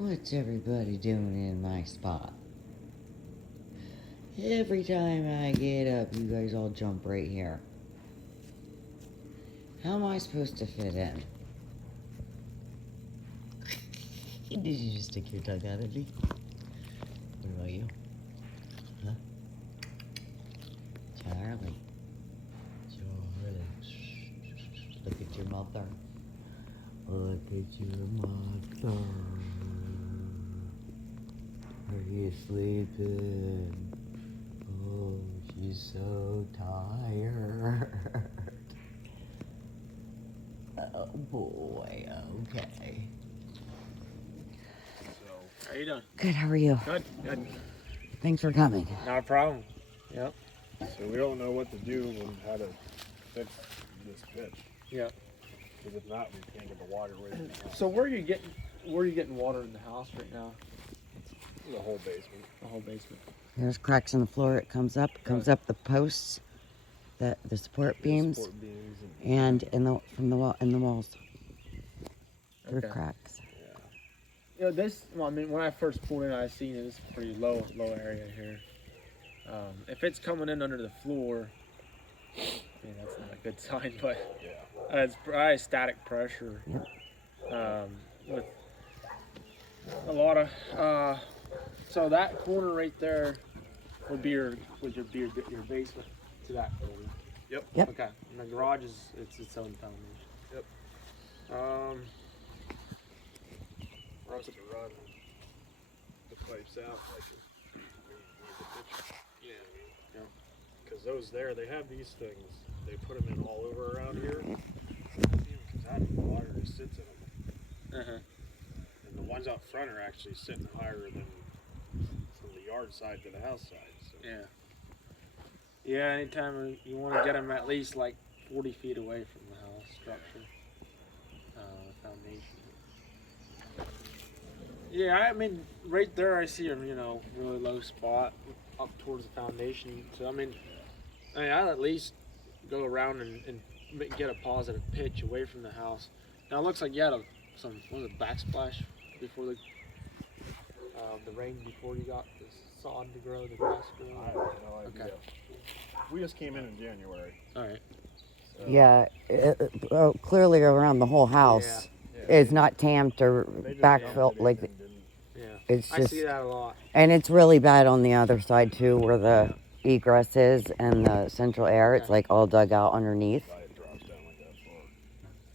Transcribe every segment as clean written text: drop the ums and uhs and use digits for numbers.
What's everybody doing in my spot? Every time I get up, you guys all jump right here. How am I supposed to fit in? Did you just stick your tongue out at me? What about you? Huh? Charlie. Look at your mother. Look at your mother. Are you sleeping? Oh, she's so tired. Oh boy, okay. So, how you doing? Good, how are you? Good, good. Thanks for coming. Not a problem. Yep. So we don't know what to do and how to fix this pitch. Yep. Because if not, we can't get the water away from the house. So where are you getting water in the house right now? The whole basement. The whole basement. There's cracks in the floor. It comes up up the posts, the support beams, and in the walls. There are cracks. Yeah. You know this. Well, I mean, when I first pulled in, I seen it. It's a pretty low area here. If it's coming in under the floor, I mean that's not a good sign. But it's probably static pressure. Yep. With a lot of. So that corner right there would be your basement to that corner. Yep. Yep. Okay. And the garage is its own foundation. Yep. For us to run the pipes out like we need the pitch. Yeah. Because those there, they have these things. They put them in all over around here. Nothing even comes out of the water, just sits in them. Uh-huh. And the ones out front are actually sitting higher than from the yard side to the house side. So. Yeah. Yeah, anytime you want to get them at least like 40 feet away from the house structure, foundation. Yeah, I mean, right there I see a really low spot up towards the foundation. So I mean I'd at least go around and get a positive pitch away from the house. Now it looks like you had some backsplash before the rain before you got the sod to grow, the grass to grow. I have no idea. Okay. We just came in January. All right. So. Yeah, clearly around the whole house. It's not tamped or backfilled like. Yeah. It's just. I see that a lot. And it's really bad on the other side too, where the egress is and the central air. It's like all dug out underneath.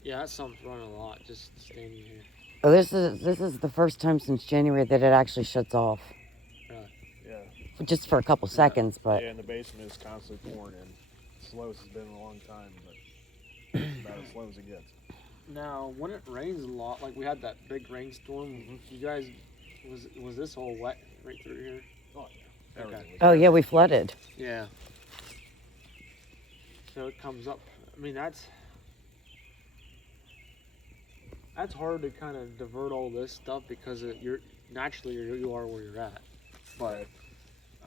Yeah, that stuff's running a lot just standing here. Oh, this is the first time since January that it actually shuts off. Yeah. Just for a couple seconds, but. Yeah, and the basement is constantly pouring in. Slowest has been in a long time, but about as slow as it gets. Now, when it rains a lot, like we had that big rainstorm, you guys, was this all wet right through here? Oh, yeah. Okay. Oh, yeah, we flooded. Yeah. So it comes up. I mean, that's hard to kind of divert all this stuff because you are where you're at. But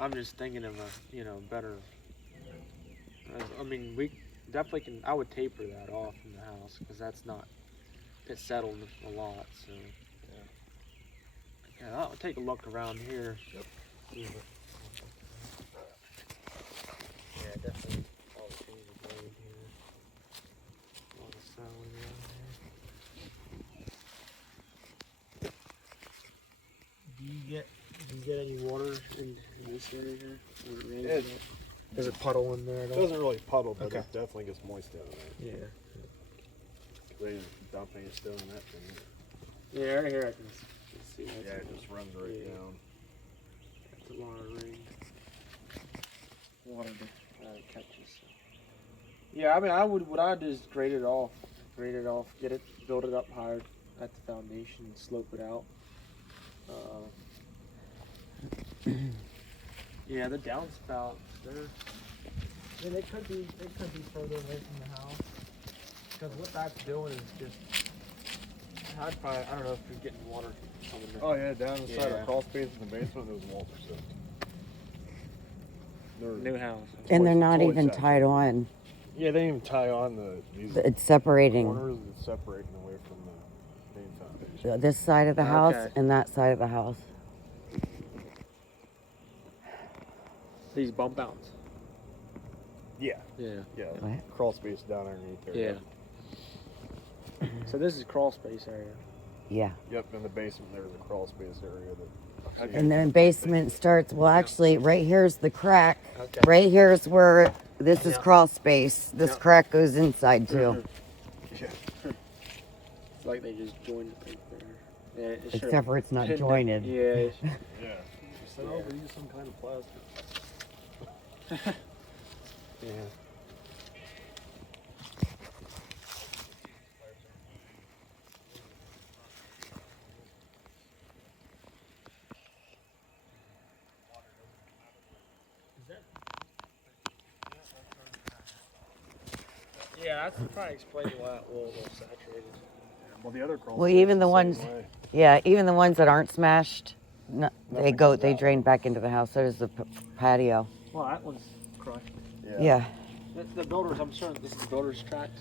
I'm just thinking of a better. I mean, we definitely can. I would taper that off in the house because that's not. It's settled a lot, so. Yeah, I'll take a look around here. Yep. Yeah, definitely. All the trees are blade here. A lot of salad around here. Do you get any water in this area here? When it rains? Does it puddle in there at It all? doesn't really puddle, but Okay. it definitely gets moist down there. Yeah. They didn't dump any stone in that thing. Yeah, right here I can see that. Yeah, it just runs right down. That's a lot of rain. Water catches. Yeah, I mean, what I'd do is grade it off, get it, build it up higher at the foundation, and slope it out. Yeah, the downspouts, they could be further away from the house, because what that's doing is just. I don't know if you're getting water coming down. Oh yeah, down the side of the crawl space in the basement, those walls are soaked. New house. And they're not Totally even saturated. tied on. Yeah, they didn't even tie on these It's separating. corners. It's separating away from the main foundation. this side of the house Okay. and that side of the house. These bump outs. Yeah. Yeah. Yeah. What? Crawl space down underneath there. Yeah. Yep. So this is crawl space area. Yeah. Yep. In the basement, there's a crawl space area that. And then basement starts, well, actually, right here's the crack. Okay. Right here's where, this is Yeah. crawl space. This Yeah. crack goes inside too. Mhm. Yeah. It's like they just joined it right there. Yeah, it should've Except for it's not pinned it. jointed. Yeah. it sh- Yeah. So Yeah. we use some kind of plastic. yeah. Yeah, that's probably explains why that wall was saturated. Well, the other crawl Well, space even is the same ones- way. Yeah, even the ones that aren't smashed, no, Nothing comes they out. drain back into the house. So does the patio. Well, that one's crushed. Yeah. The builders, I'm sure this is builder's tracks.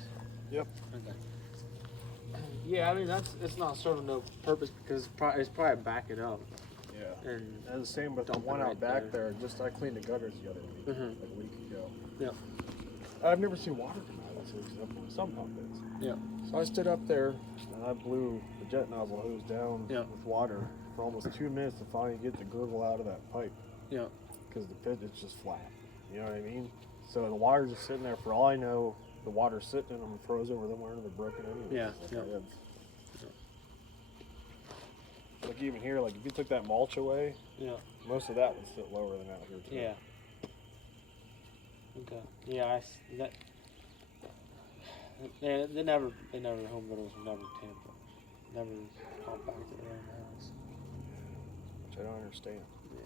Yep. Okay. Yeah, I mean it's not serving no purpose because it's probably backing up Yeah. and And the same with the Dumping one out right back there. there. Just I cleaned the gutters the other week, Mhm. like a week ago. Yeah. I've never seen water come out of this except when the sump pump is. Yeah. So I stood up there and I blew the jet nozzle hose down Yeah. with water for almost 2 minutes to finally get the gurgle out of that pipe yeah. because the pit is just flat. You know what I mean? So the water's just sitting there. For all I know, the water's sitting in them and froze over them where they're broken anyway. Yeah, yeah. Like even here, like if you took that mulch away, Yeah. most of that would sit lower than out here too. Yeah. Okay. Yeah, that. They never home builders will never tamper, never compacted around the house. Which I don't understand. Yeah.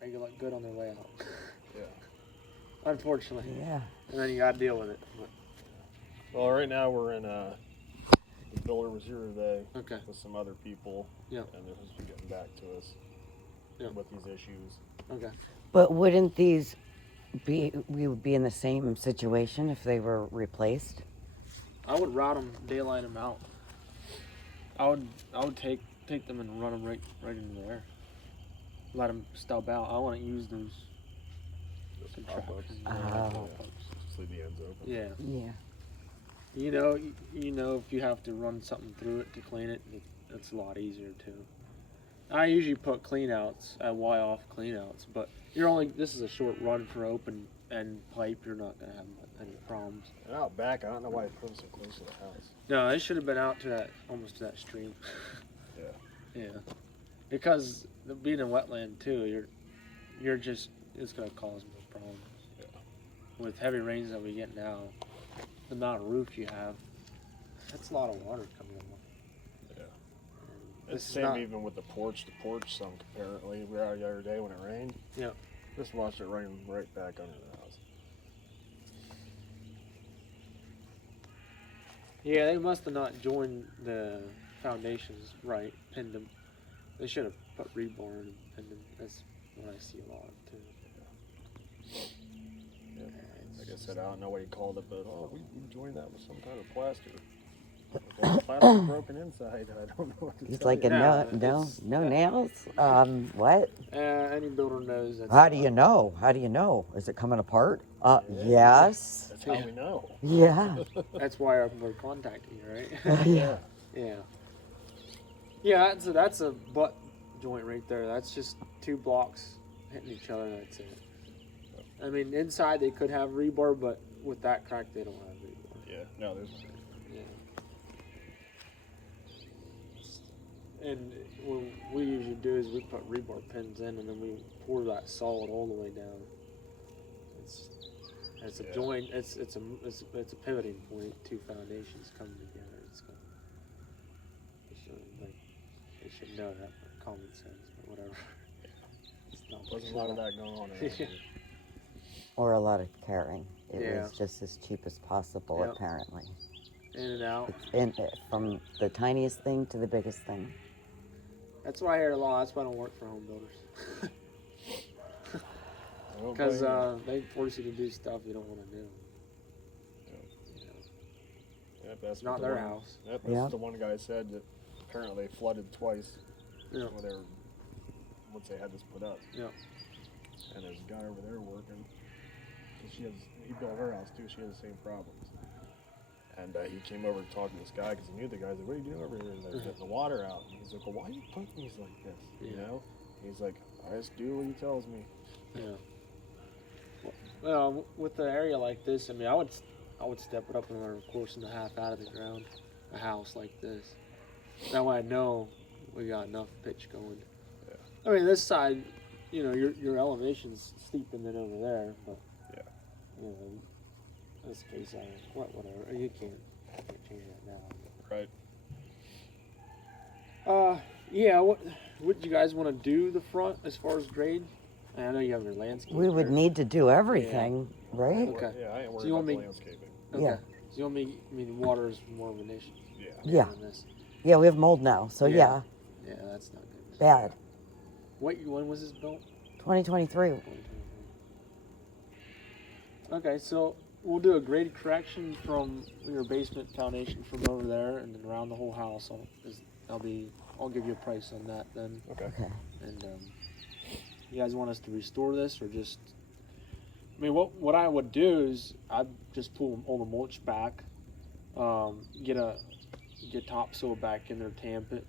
They look good on their way out. Yeah. Unfortunately. Yeah. And then you gotta deal with it. But, Well, right now we're in the builder was here today okay. with some other people. Yeah. And they're supposed to be getting back to us with these issues. Okay. But wouldn't these we would be in the same situation if they were replaced? I would route them, daylight them out. I would take them and run them right into there. Let them stub out. I wouldn't use those contractors. Oh. Just leave the ends open. Yeah. Yeah. You know, if you have to run something through it to clean it, it's a lot easier too. I usually put cleanouts, Y-off cleanouts, but this is a short run for open end pipe. You're not gonna have any problems. And out back, I don't know why they put them so close to the house. No, it should have been out to almost to that stream. Yeah. Yeah, because being a wetland too, it's gonna cause more problems. Yeah. With heavy rains that we get now, the amount of roof you have, that's a lot of water coming in. Yeah. And It's the same even with the porch. The porch sunk apparently. We were out the other day when it rained. Yeah. Just watched it rain right back under the house. Yeah, they must have not joined the foundations right, pinned them. They should have put rebar and pinned them. That's what I see a lot of too. Yeah. Like I said, I don't know what he called it, but we joined that with some kind of plaster. If there's plastic broken inside, I don't know what to He's tell like you. no nails. What? Any builder knows that. How do you know? How do you know? Is it coming apart? Yes. That's how we know. Yeah. That's why we're contacting you, right? Yeah. Yeah. Yeah, that's a butt joint right there. That's just 2 blocks hitting each other. That's it. I mean, inside they could have rebar, but with that crack, they don't have rebar. Yeah. No, there's. Yeah. And what we usually do is we put rebar pins in, and then we pour that solid all the way down. It's a joint. It's a pivoting point. 2 foundations coming together. They should know that, but common sense, but whatever. It's not Wasn't a lot of that going on. around here. Or a lot of caring. It Yeah. was just as cheap as possible, Yep. apparently. In and out. From the tiniest thing to the biggest thing. That's why I hear a lot. That's why I don't work for home builders. I don't Because blame you. they force you to do stuff you don't want to do. You know? Yep, that's not what the their one- house. Yep, that's Yeah. what the one guy said that apparently they flooded twice. Yeah. When they were, once they had this put up. Yeah. And there's a guy over there working. Cause he built her house too. She has the same problems. And he came over to talk to this guy because he knew the guy. He's like, "What are you doing over here?" And they're getting the water out. And he's like, "Well, why are you putting these like this?" You Yeah. know? He's like, "I just do what he tells me." Yeah. Well, with the area like this, I mean, I would step it up another course and a half out of the ground, a house like this. That way I know we got enough pitch going. Yeah. I mean, this side, you know, your elevation's steeper than over there, but Yeah. you know, in this case, whatever. You can't change that now. Right. Yeah. What do you guys want to do the front as far as grade? I know you have your landscape. We would there. need to do everything, right? Okay. Yeah, I ain't So worried you about want the me- landscaping. Okay. Yeah. So you want me? I mean, water is more of an issue. Yeah. Yeah. than this. Yeah, we have mold now, so Yeah. yeah, Yeah, that's not good. bad. When was this built? 2023. Okay, so we'll do a grade correction from your basement foundation from over there and then around the whole house. I'll give you a price on that then. Okay. Okay. And you guys want us to restore this or just? I mean, what I would do is I'd just pull all the mulch back, get topsoil back in there, tamp it,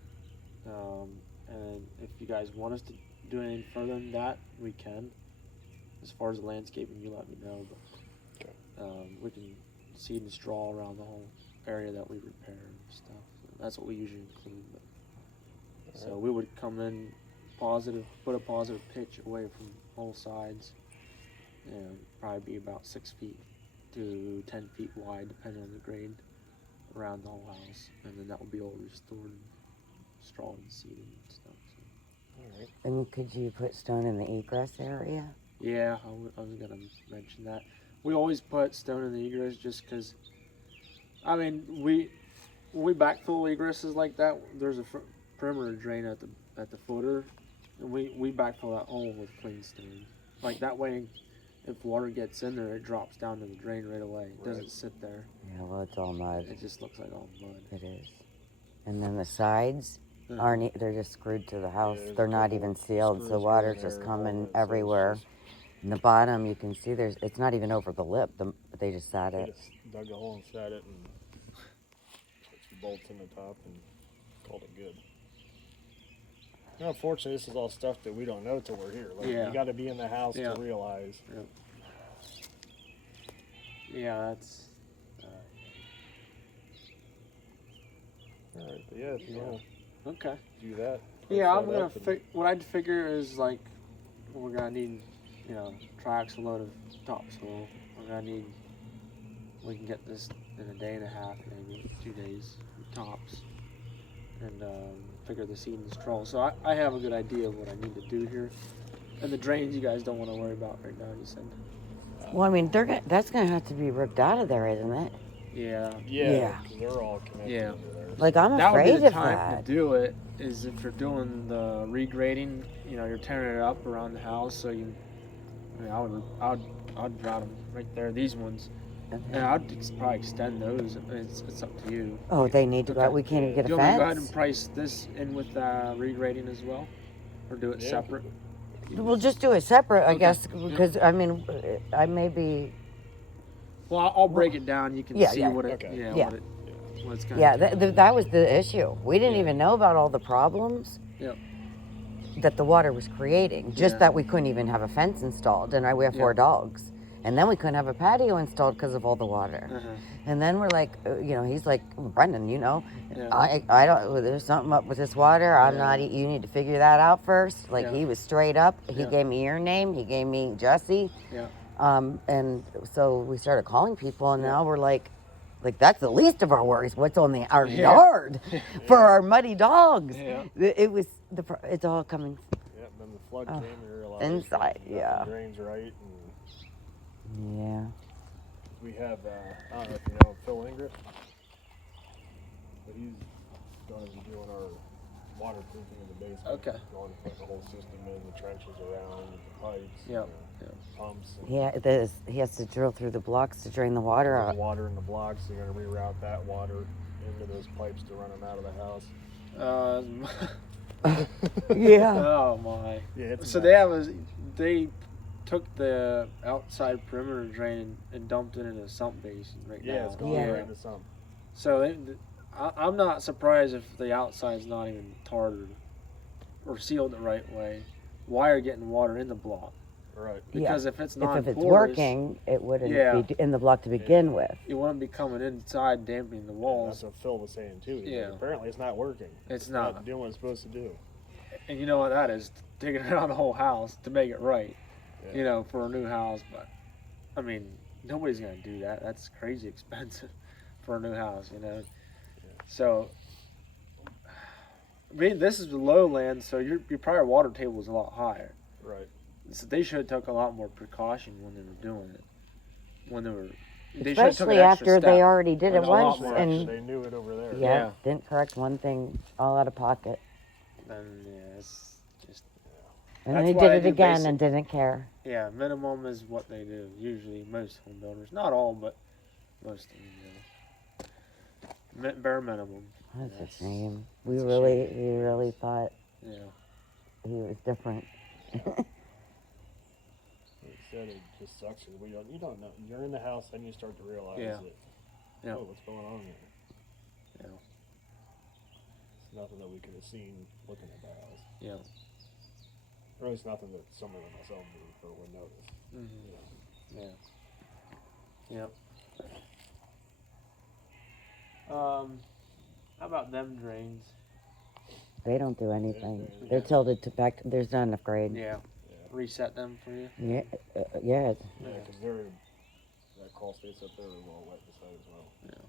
and if you guys want us to do anything further than that, we can. As far as the landscaping, you let me know, but we can seed and straw around the whole area that we repair and stuff. That's what we usually include. But, so we would come in put a positive pitch away from all sides, and probably be about 6 feet to 10 feet wide, depending on the grade, around the whole house, and then that will be all restored, and straw and seeded and stuff. So. All right. And could you put stone in the egress area? Yeah, I was gonna mention that. We always put stone in the egress just because. I mean, when we backfill egresses like that, there's a perimeter drain at the footer, and we backfill that hole with clean stone. Like that way, if water gets in there, it drops down to the drain right away. It doesn't sit there. Yeah, well, it's all mud. It just looks like all mud. It is. And then the sides Uh-huh. aren't, they're just screwed to the house. there's They're a not couple even sealed, screws so here water's and just there, coming all that, so it's everywhere. just- In the bottom, you can see it's not even over the lip, they just sat They it. just dug a hole and set it and put some bolts in the top and called it good. Now, unfortunately, this is all stuff that we don't know till we're here. Like, Yeah. you got to be in the house Yeah. to realize. Yeah, that's. All right, but yeah, if you want Okay. to do that. Yeah, I'm price that gonna. up and- What I'd figure is like, we're gonna need, triaxle load of topsoil. We're gonna need. We can get this in a day and a half, maybe 2 days tops, and figure the seed and straw. So I have a good idea of what I need to do here, and the drains you guys don't want to worry about right now. You said. Well, I mean, that's gonna have to be ripped out of there, isn't it? Yeah. Yeah, Yeah. 'cause they're all connected Yeah. into there. Like, I'm That would be afraid the of time that. to do it. Is if you're doing the regrading, you're tearing it up around the house, so you. I'd route them right there. These ones, and I'd probably extend those. It's up to you. Oh, they need to go out. Okay. We can't even get Do a you want me to go ahead and fence. price this in with regrading as well, or do it Yeah. separate? We'll just do it separate, I Okay. guess, because, I mean, I may be, Well, I'll break it down. You can Yeah, see yeah. what it. Okay. Yeah. Yeah. What it's gonna. yeah, do. that was the issue. We didn't Yeah. even know about all the problems Yep. that the water was creating. Just Yeah. that we couldn't even have a fence installed, and we have 4 Yeah. dogs. And then we couldn't have a patio installed because of all the water. Uh-huh. And then we're like, he's like, Brendan, Yeah. I don't, there's something up with this water. I'm Yeah. not, you need to figure that out first. Like, Yeah. he was straight up. He Yeah. gave me your name. He gave me Jesse. Yeah. And so we started calling people, and Yeah. now we're like that's the least of our worries. What's on our Yeah. yard for our muddy dogs? Yeah. It's all coming. Yep, then the flood Oh, came and we realized inside, nothing yeah. drains right. And Yeah. we have, I don't know if you know Phil Ingrid, but he's going to be doing our waterproofing in the basement. Okay. Going to put the whole system in, the trenches around, the pipes, Yep. pumps. And He has to drill through the blocks to drain the water there's out. water in the blocks, so you're going to reroute that water into those pipes to run them out of the house. Yeah. Oh my. Yeah, it's So they took the outside perimeter drain and dumped it in a sump basin right now. Yeah, it's going right into some. So I'm not surprised if the outside's not even tarred or sealed the right way. Why are getting water in the block? Right. Because if it's not if it's working, it wouldn't be in the block to begin with. You wouldn't be coming inside damping the walls. That's what Phil was saying too. Yeah. Apparently it's not working. It's not doing what it's supposed to do. And you know what that is? Digging around the whole house to make it right. Yeah. You know, for a new house. But I mean, nobody's gonna do that. That's crazy expensive for a new house. You know. Yeah. So, I mean, this is the lowland, so your prior water table was a lot higher. Right. So they should have took a lot more precaution when they were doing it. When they were, especially after they already did it once, and they knew it over there. Yeah, didn't correct one thing, all out of pocket. Then yeah, it's just. And then they did it again and didn't care. Yeah, minimum is what they do. Usually, most home builders, not all, but most of them do. Bare minimum. That's a shame. We really thought he was different. Like I said, it just sucks because you don't know. You're in the house, then you start to realize that, oh, what's going on here? Yeah. It's nothing that we could have seen looking at the house. Yeah. Or at least nothing that someone like myself would notice. Mm-hmm. Yeah. How about them drains? They don't do anything. They're tilted to back. There's not enough grade. Yeah. Reset them for you? Yeah. Yeah, because that crawl space up there is all wet beside as well. Yeah.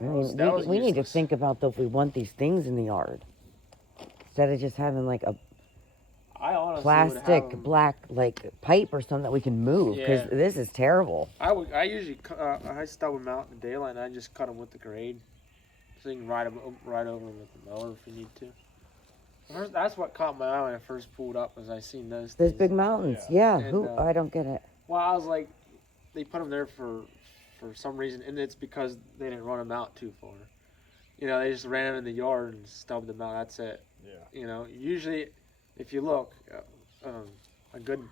Well, we need to think about though if we want these things in the yard instead of just having like a plastic black like pipe or something that we can move because this is terrible. I usually I stub them out in the daylight and I just cut them with the grade so you can ride over them with the mower if you need to. That's what caught my eye when I first pulled up as I seen those big mountains. Yeah. And, I don't get it. Well, I was like, they put them there for some reason, and it's because they didn't run them out too far. You know, they just ran them in the yard and stubbed them out. That's it. Yeah. You know, usually, if you look, a good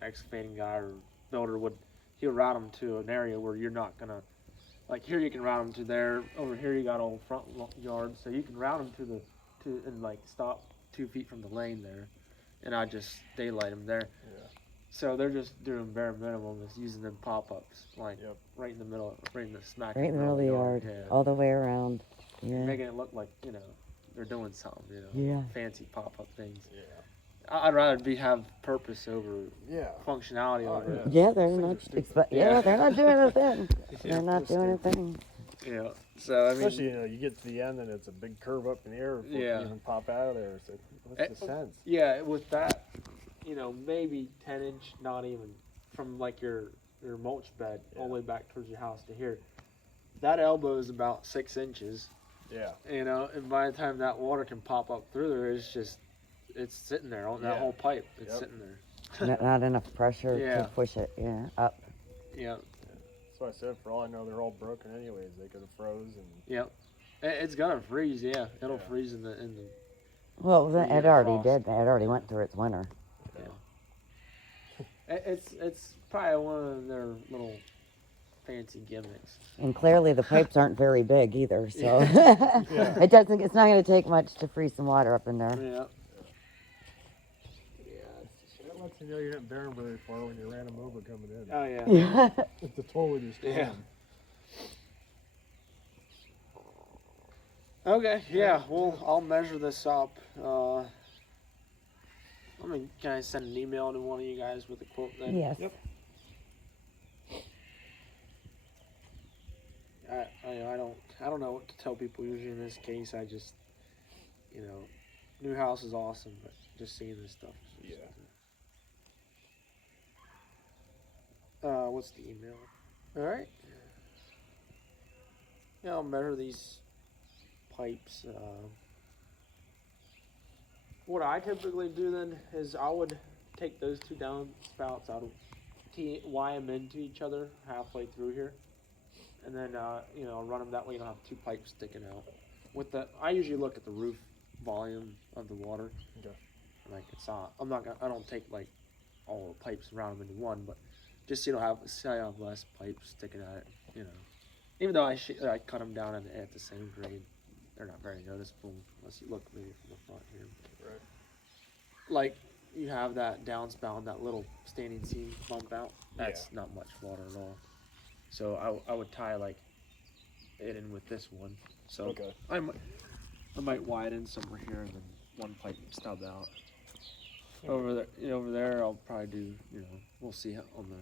excavating guy or builder he'll route them to an area where you're not gonna, like here you can route them to there. Over here you got old front yard, so you can route them and like stop 2 feet from the lane there, and I just daylight them there. Yeah. So they're just doing bare minimum, is using them pop-ups, like right in the middle, right in the smack. Right in the middle of the yard, all the way around. Yeah. Making it look like, you know, they're doing something, you know, fancy pop-up things. Yeah. I'd rather have purpose over functionality over it. Yeah, they're not. They're not doing a thing. They're not doing a thing. Yeah. So I mean, especially you get to the end and it's a big curve up in the air before you even pop out of there. So what's the sense? Yeah, with that, you know, maybe 10-inch, not even from like your mulch bed all the way back towards your house to here. That elbow is about 6 inches. Yeah. You know, and by the time that water can pop up through there, it's sitting there on that whole pipe. It's sitting there. Not enough pressure to push it. Yeah, up. Yeah. So I said, for all I know, they're all broken anyways. They could have froze and. Yep. It's gonna freeze. Yeah, it'll freeze in the. Well, it already did. It already went through its winter. Yeah. It's probably one of their little fancy gimmicks. And clearly the pipes aren't very big either, so it's not going to take much to freeze some water up in there. Yeah. That lets you know you didn't bear them very far when you ran them over coming in. Oh yeah. It's a totally new storm. Yeah. Okay, yeah, well, I'll measure this up. Can I send an email to one of you guys with a quote then? Yes. Yep. I don't know what to tell people usually in this case. I just, you know, new house is awesome, but just seeing this stuff. What's the email? All right. Yeah, I'll measure these pipes. What I typically do then is I would take those two downspouts, I would Y them into each other halfway through here, and then run them that way. You don't have two pipes sticking out. I usually look at the roof volume of the water. Okay. Like I don't take like all the pipes and round them into one, but just I have less pipes sticking at it. Even though I cut them down at the same grade, they're not very noticeable unless you look maybe from the front here. Right. Like you have that downspout and that little standing seam bump out. That's not much water at all. So I would tie like it in with this one. So okay. I might widen somewhere here and then one pipe stub out. Over there, I'll probably do. We'll see on the.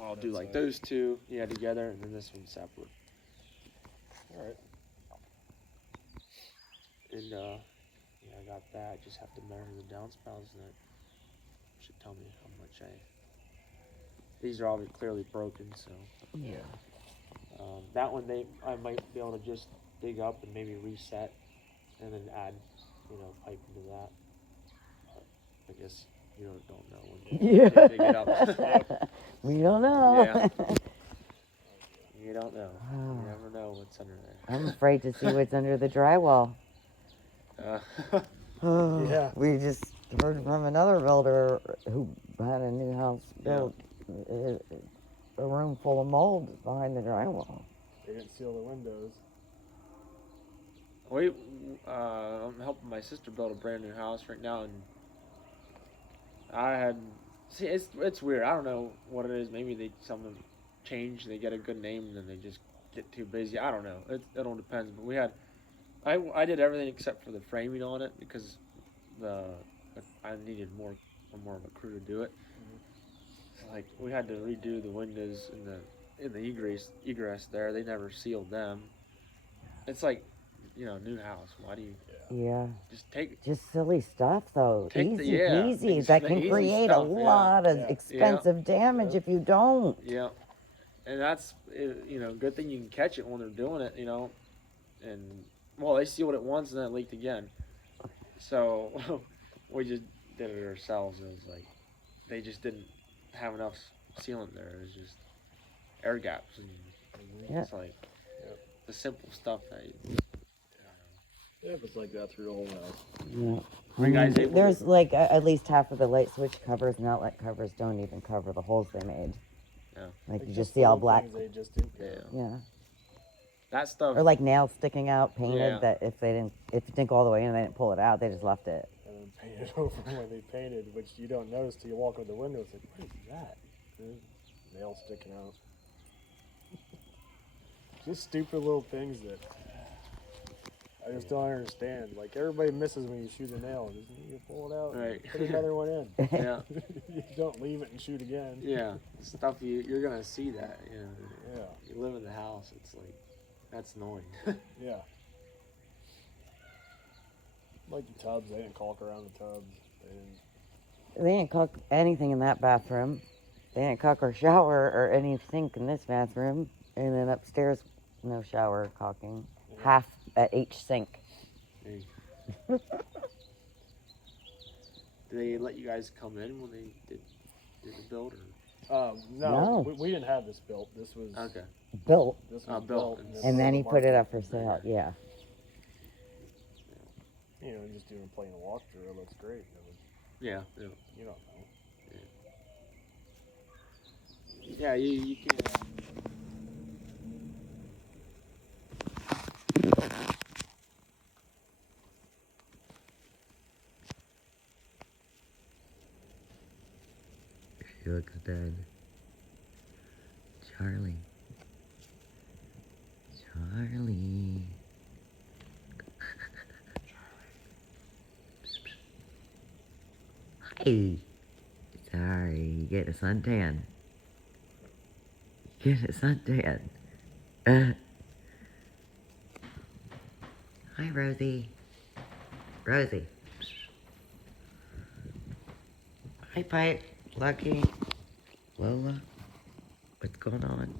I'll do like those two, together, and then this one separate. All right. And I got that. I just have to measure the downspouts, and that should tell me how much These are obviously clearly broken, so. Yeah. That one I might be able to just dig up and maybe reset, and then add, pipe into that. But I guess you don't know when you dig it up. We don't know. Yeah. You don't know. You never know what's under there. I'm afraid to see what's under the drywall. Yeah. We just heard from another builder who had a new house built, a room full of mold behind the drywall. They didn't seal the windows. I'm helping my sister build a brand new house right now, and it's weird. I don't know what it is. Maybe something changed. They get a good name, and then they just get too busy. I don't know. It all depends. But I did everything except for the framing on it because I needed more of a crew to do it. Mm-hmm. Like we had to redo the windows in the egress there. They never sealed them. It's like, new house. Why do you? Yeah. Just silly stuff though. Easy peasy. That can easy create stuff, a lot of expensive damage if you don't. Yeah. And that's good thing you can catch it when they're doing it. And they sealed it once and then it leaked again. So we just did it ourselves. It was like they just didn't have enough sealant there. It was just air gaps. And it's like the simple stuff that if it's like that through the whole house. Yeah. Are you guys able There's like at least half of the light switch covers and outlet covers don't even cover the holes they made. Yeah. Like you just see all black. They just do. Yeah. That stuff. Or like nails sticking out, painted. Yeah. That if it didn't go all the way in, and they didn't pull it out, they just left it. And then painted over when they painted, which you don't notice till you walk over the window. It's like, what is that? Nails sticking out. Just stupid little things that I just don't understand. Like everybody misses when you shoot a nail. Just you pull it out, Right. Put another one in. Yeah. You don't leave it and shoot again. Yeah. Stuff you're gonna see that. Yeah. You live in the house. It's like that's annoying. Yeah. Like the tubs, they didn't caulk around the tubs. They didn't caulk anything in that bathroom. They didn't caulk our shower or any sink in this bathroom. And then upstairs, no shower caulking. Yeah. Half at each sink. Hey. Did they let you guys come in when they did the build? No. We didn't have this built. This was Okay. Built. This was built. And then he put it up for sale. Yeah. Just doing plain walkthrough. It looks great. Yeah. You don't know. Yeah, you can. She looks dead. Charlie. Hey. Sorry, you get a suntan. Hi, Rosie. Hi, Pipe. Lucky. Lola. What's going on?